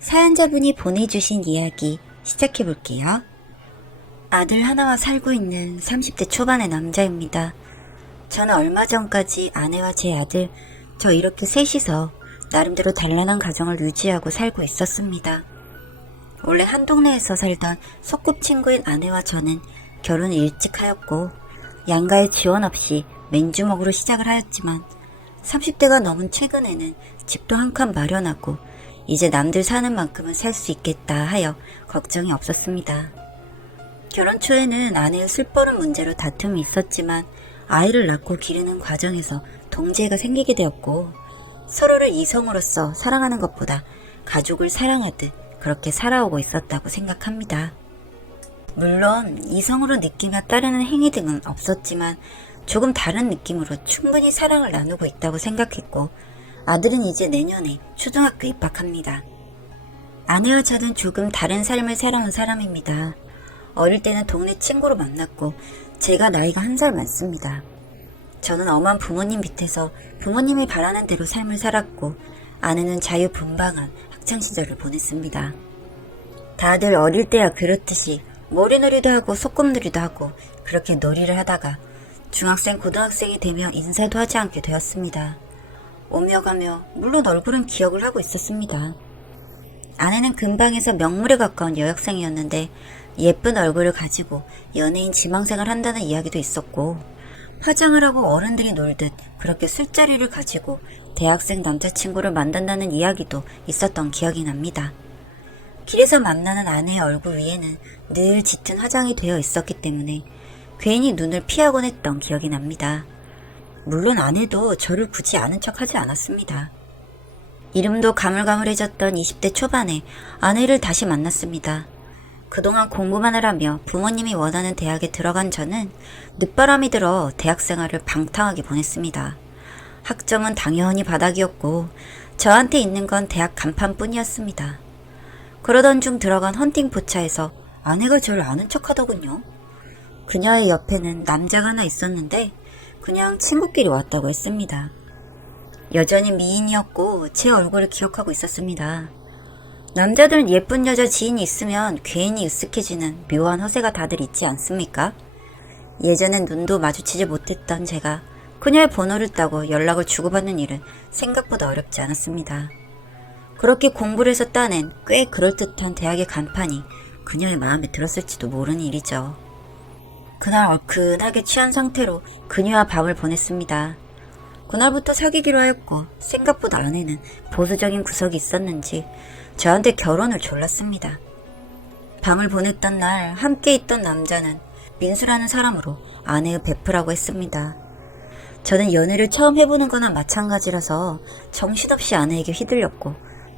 사연자분이 보내주신 이야기 시작해볼게요. 아들 하나와 살고 있는 30대 초반의 남자입니다. 저는 얼마 전까지 아내와 제 아들, 저 이렇게 셋이서 나름대로 단란한 가정을 유지하고 살고 있었습니다. 원래 한 동네에서 살던 소꿉친구인 아내와 저는 결혼을 일찍 하였고 양가의 지원 없이 맨주먹으로 시작을 하였지만 30대가 넘은 최근에는 집도 한 칸 마련하고 이제 남들 사는 만큼은 살 수 있겠다 하여 걱정이 없었습니다. 결혼 초에는 아내의 술버릇 문제로 다툼이 있었지만 아이를 낳고 기르는 과정에서 동지애가 생기게 되었고 서로를 이성으로서 사랑하는 것보다 가족을 사랑하듯 그렇게 살아오고 있었다고 생각합니다. 물론 이성으로 느끼며 따르는 행위 등은 없었지만 조금 다른 느낌으로 충분히 사랑을 나누고 있다고 생각했고 아들은 이제 내년에 초등학교 입학합니다. 아내와 저는 조금 다른 삶을 살아온 사람입니다. 어릴 때는 동네 친구로 만났고 제가 나이가 1살 많습니다. 저는 엄한 부모님 밑에서 부모님이 바라는 대로 삶을 살았고 아내는 자유분방한 학창시절을 보냈습니다. 다들 어릴 때야 그렇듯이 모래놀이도 하고 소꿉놀이도 하고 그렇게 놀이를 하다가 중학생, 고등학생이 되며 인사도 하지 않게 되었습니다. 오며 가며 물론 얼굴은 기억을 하고 있었습니다. 아내는 근방에서 명물에 가까운 여학생이었는데 예쁜 얼굴을 가지고 연예인 지망생을 한다는 이야기도 있었고 화장을 하고 어른들이 놀듯 그렇게 술자리를 가지고 대학생 남자친구를 만난다는 이야기도 있었던 기억이 납니다. 길에서 만나는 아내의 얼굴 위에는 늘 짙은 화장이 되어 있었기 때문에 괜히 눈을 피하곤 했던 기억이 납니다. 물론 아내도 저를 굳이 아는 척 하지 않았습니다. 이름도 가물가물해졌던 20대 초반에 아내를 다시 만났습니다. 그동안 공부만을 하며 부모님이 원하는 대학에 들어간 저는 늦바람이 들어 대학생활을 방탕하게 보냈습니다. 학점은 당연히 바닥이었고 저한테 있는 건 대학 간판뿐이었습니다. 그러던 중 들어간 헌팅 포차에서 아내가 저를 아는 척 하더군요. 그녀의 옆에는 남자가 하나 있었는데 그냥 친구끼리 왔다고 했습니다. 여전히 미인이었고 제 얼굴을 기억하고 있었습니다. 남자들은 예쁜 여자 지인이 있으면 괜히 으쓱해지는 묘한 허세가 다들 있지 않습니까? 예전엔 눈도 마주치지 못했던 제가 그녀의 번호를 따고 연락을 주고받는 일은 생각보다 어렵지 않았습니다. 그렇게 공부를 해서 따낸 꽤 그럴듯한 대학의 간판이 그녀의 마음에 들었을지도 모르는 일이죠. 그날 얼큰하게 취한 상태로 그녀와 밤을 보냈습니다. 그날부터 사귀기로 하였고 생각보다 아내는 보수적인 구석이 있었는지 저한테 결혼을 졸랐습니다. 밤을 보냈던 날 함께 있던 남자는 민수라는 사람으로 아내의 베프라고 했습니다. 저는 연애를 처음 해보는 거나 마찬가지라서 정신없이 아내에게 휘둘렸고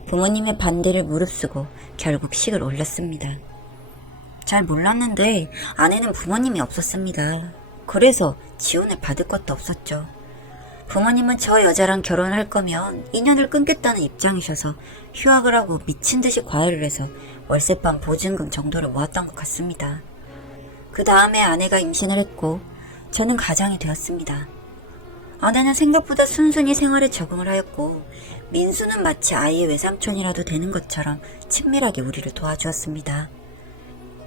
부모님의 반대를 무릅쓰고 결국 식을 올렸습니다. 잘 몰랐는데 아내는 부모님이 없었습니다. 그래서 지원을 받을 것도 없었죠. 부모님은 저 여자랑 결혼을 할 거면 인연을 끊겠다는 입장이셔서 휴학을 하고 미친 듯이 과외를 해서 월세방 보증금 정도를 모았던 것 같습니다. 그 다음에 아내가 임신을 했고 저는 가장이 되었습니다. 아내는 생각보다 순순히 생활에 적응을 하였고 민수는 마치 아이의 외삼촌이라도 되는 것처럼 친밀하게 우리를 도와주었습니다.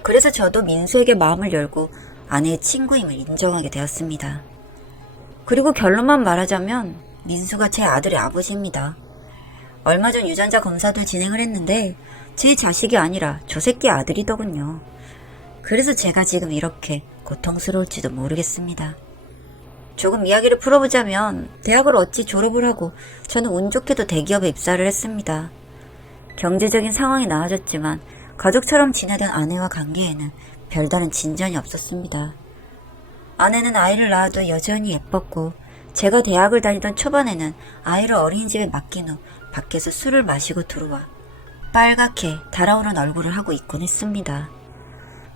그래서 저도 민수에게 마음을 열고 아내의 친구임을 인정하게 되었습니다. 그리고 결론만 말하자면 민수가 제 아들의 아버지입니다. 얼마 전 유전자 검사도 진행을 했는데 제 자식이 아니라 저 새끼 아들이더군요. 그래서 제가 지금 이렇게 고통스러울지도 모르겠습니다. 조금 이야기를 풀어보자면 대학을 어찌 졸업을 하고 저는 운 좋게도 대기업에 입사를 했습니다. 경제적인 상황이 나아졌지만 가족처럼 지내던 아내와 관계에는 별다른 진전이 없었습니다. 아내는 아이를 낳아도 여전히 예뻤고 제가 대학을 다니던 초반에는 아이를 어린이집에 맡긴 후 밖에서 술을 마시고 들어와 빨갛게 달아오른 얼굴을 하고 있곤 했습니다.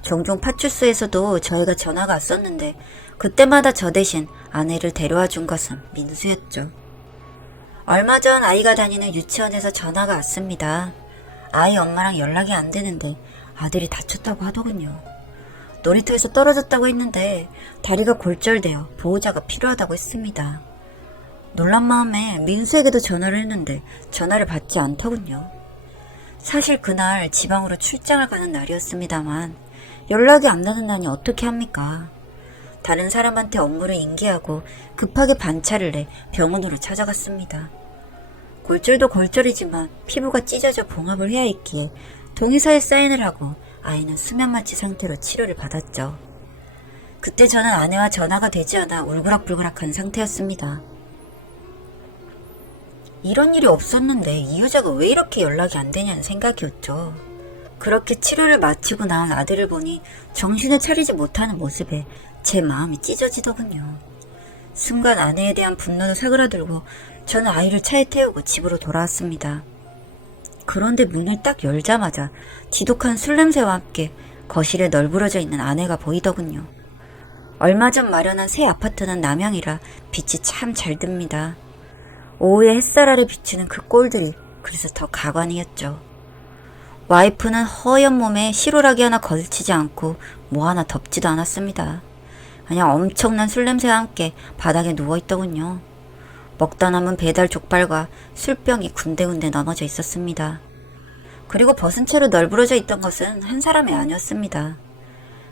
종종 파출소에서도 저희가 전화가 왔었는데 그때마다 저 대신 아내를 데려와 준 것은 민수였죠. 얼마 전 아이가 다니는 유치원에서 전화가 왔습니다. 아이 엄마랑 연락이 안 되는데 아들이 다쳤다고 하더군요. 놀이터에서 떨어졌다고 했는데 다리가 골절되어 보호자가 필요하다고 했습니다. 놀란 마음에 민수에게도 전화를 했는데 전화를 받지 않더군요. 사실 그날 지방으로 출장을 가는 날이었습니다만 연락이 안 나는 날이 어떻게 합니까? 다른 사람한테 업무를 인계하고 급하게 반차를 내 병원으로 찾아갔습니다. 골절도 골절이지만 피부가 찢어져 봉합을 해야 했기에 동의서에 사인을 하고 아이는 수면마취 상태로 치료를 받았죠. 그때 저는 아내와 전화가 되지 않아 울그락불그락한 상태였습니다. 이런 일이 없었는데 이 여자가 왜 이렇게 연락이 안 되냐는 생각이었죠. 그렇게 치료를 마치고 나온 아들을 보니 정신을 차리지 못하는 모습에 제 마음이 찢어지더군요. 순간 아내에 대한 분노도 사그라들고 저는 아이를 차에 태우고 집으로 돌아왔습니다. 그런데 문을 딱 열자마자 지독한 술 냄새와 함께 거실에 널브러져 있는 아내가 보이더군요. 얼마 전 마련한 새 아파트는 남향이라 빛이 참 잘 듭니다. 오후에 햇살 아래 비추는 그 꼴들이 그래서 더 가관이었죠. 와이프는 허연 몸에 시로라기 하나 걸치지 않고 뭐 하나 덮지도 않았습니다. 그냥 엄청난 술 냄새와 함께 바닥에 누워있더군요. 먹다 남은 배달 족발과 술병이 군데군데 넘어져 있었습니다. 그리고 벗은 채로 널브러져 있던 것은 한 사람이 아니었습니다.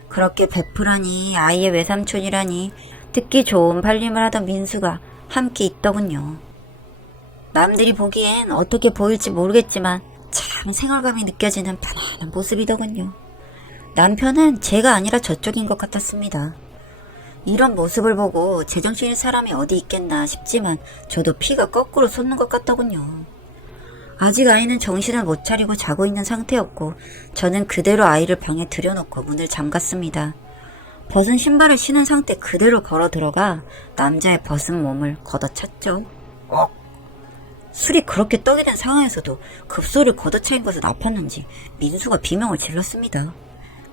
그렇게 베프라니 아이의 외삼촌이라니 듣기 좋은 발림을 하던 민수가 함께 있더군요. 남들이 보기엔 어떻게 보일지 모르겠지만 참 생활감이 느껴지는 편안한 모습이더군요. 남편은 제가 아니라 저쪽인 것 같았습니다. 이런 모습을 보고 제정신인 사람이 어디 있겠나 싶지만 저도 피가 거꾸로 솟는 것 같더군요. 아직 아이는 정신을 못 차리고 자고 있는 상태였고 저는 그대로 아이를 방에 들여놓고 문을 잠갔습니다. 벗은 신발을 신은 상태 그대로 걸어 들어가 남자의 벗은 몸을 걷어찼죠. 술이 그렇게 떡이 된 상황에서도 급소를 걷어차인 것은 아팠는지 민수가 비명을 질렀습니다.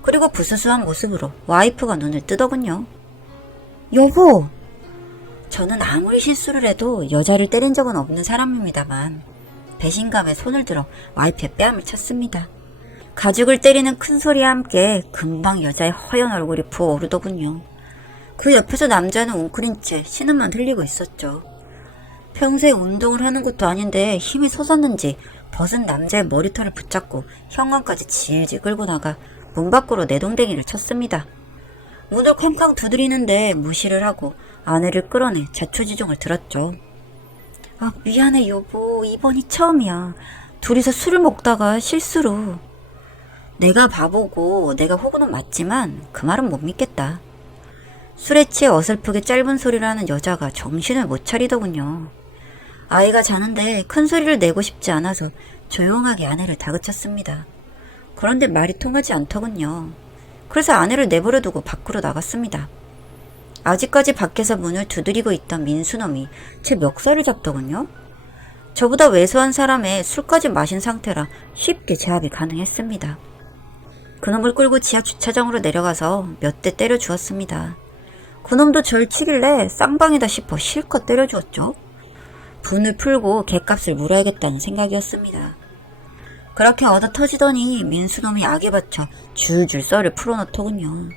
그리고 부스스한 모습으로 와이프가 눈을 뜨더군요. 여보! 저는 아무리 실수를 해도 여자를 때린 적은 없는 사람입니다만 배신감에 손을 들어 와이프의 뺨을 쳤습니다. 가죽을 때리는 큰 소리와 함께 금방 여자의 허연 얼굴이 부어오르더군요. 그 옆에서 남자는 웅크린 채 신음만 흘리고 있었죠. 평소에 운동을 하는 것도 아닌데 힘이 솟았는지 벗은 남자의 머리털을 붙잡고 현관까지 질질 끌고 나가 문 밖으로 내동댕이를 쳤습니다. 문을 쾅쾅 두드리는데 무시를 하고 아내를 끌어내 자초지종을 들었죠. 미안해 여보, 이번이 처음이야. 둘이서 술을 먹다가 실수로. 내가 바보고 내가 호구는 맞지만 그 말은 못 믿겠다. 술에 취해 어설프게 짧은 소리를 하는 여자가 정신을 못 차리더군요. 아이가 자는데 큰 소리를 내고 싶지 않아서 조용하게 아내를 다그쳤습니다. 그런데 말이 통하지 않더군요. 그래서 아내를 내버려 두고 밖으로 나갔습니다. 아직까지 밖에서 문을 두드리고 있던 민수놈이 제 멱살을 잡더군요. 저보다 왜소한 사람의 술까지 마신 상태라 쉽게 제압이 가능했습니다. 그놈을 끌고 지하 주차장으로 내려가서 몇 대 때려 주었습니다. 그놈도 절 치길래 쌍방이다 싶어 실컷 때려 주었죠. 분을 풀고 갯값을 물어야겠다는 생각이었습니다. 그렇게 얻어 터지더니 민수놈이 악에 받쳐 줄줄 썰을 풀어놓더군요.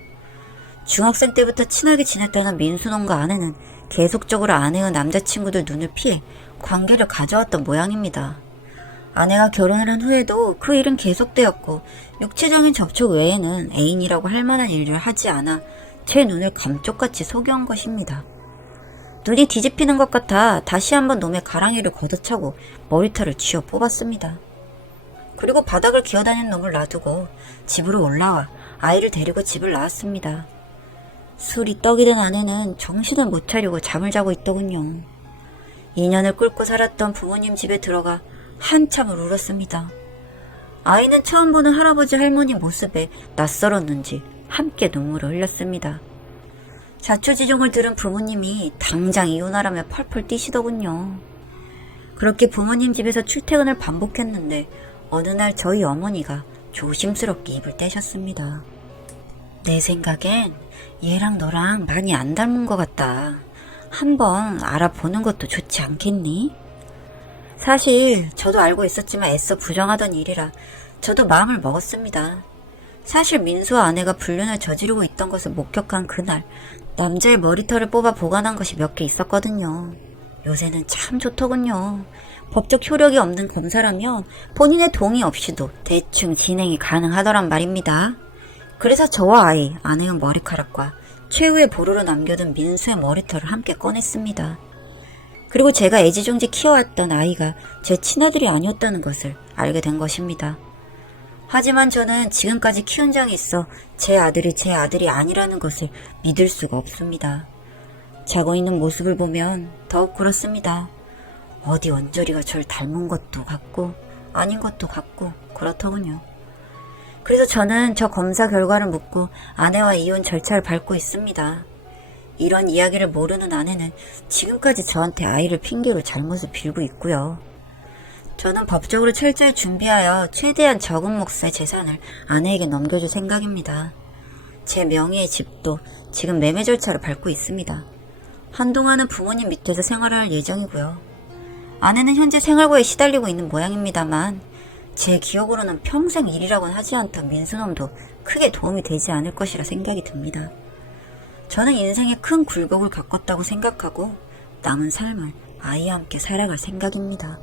중학생 때부터 친하게 지냈다는 민수놈과 아내는 계속적으로 아내의 남자친구들 눈을 피해 관계를 가져왔던 모양입니다. 아내가 결혼을 한 후에도 그 일은 계속되었고 육체적인 접촉 외에는 애인이라고 할 만한 일을 하지 않아 제 눈을 감쪽같이 속여온 것입니다. 눈이 뒤집히는 것 같아 다시 한번 놈의 가랑이를 걷어차고 머리털을 쥐어 뽑았습니다. 그리고 바닥을 기어다니는 놈을 놔두고 집으로 올라와 아이를 데리고 집을 나왔습니다. 술이 떡이 된 아내는 정신을 못 차리고 잠을 자고 있더군요. 2년을 꿇고 살았던 부모님 집에 들어가 한참을 울었습니다. 아이는 처음 보는 할아버지 할머니 모습에 낯설었는지 함께 눈물을 흘렸습니다. 자초지종을 들은 부모님이 당장 이혼하라며 펄펄 뛰시더군요. 그렇게 부모님 집에서 출퇴근을 반복했는데 어느 날 저희 어머니가 조심스럽게 입을 떼셨습니다. 내 생각엔 얘랑 너랑 많이 안 닮은 것 같다. 한번 알아보는 것도 좋지 않겠니? 사실 저도 알고 있었지만 애써 부정하던 일이라 저도 마음을 먹었습니다. 사실 민수와 아내가 불륜을 저지르고 있던 것을 목격한 그날 남자의 머리털을 뽑아 보관한 것이 몇 개 있었거든요. 요새는 참 좋더군요. 법적 효력이 없는 검사라면 본인의 동의 없이도 대충 진행이 가능하더란 말입니다. 그래서 저와 아내의 머리카락과 최후의 보루로 남겨둔 민수의 머리털을 함께 꺼냈습니다. 그리고 제가 애지중지 키워왔던 아이가 제 친아들이 아니었다는 것을 알게 된 것입니다. 하지만 저는 지금까지 키운 적이 있어 제 아들이 아니라는 것을 믿을 수가 없습니다. 자고 있는 모습을 보면 더욱 그렇습니다. 어디 언저리가 절 닮은 것도 같고 아닌 것도 같고 그렇더군요. 그래서 저는 저 검사 결과를 묻고 아내와 이혼 절차를 밟고 있습니다. 이런 이야기를 모르는 아내는 지금까지 저한테 아이를 핑계로 잘못을 빌고 있고요. 저는 법적으로 철저히 준비하여 최대한 적은 몫의 재산을 아내에게 넘겨줄 생각입니다. 제 명의의 집도 지금 매매 절차를 밟고 있습니다. 한동안은 부모님 밑에서 생활할 예정이고요. 아내는 현재 생활고에 시달리고 있는 모양입니다만 제 기억으로는 평생 일이라고는 하지 않던 민수놈도 크게 도움이 되지 않을 것이라 생각이 듭니다. 저는 인생에 큰 굴곡을 겪었다고 생각하고 남은 삶을 아이와 함께 살아갈 생각입니다.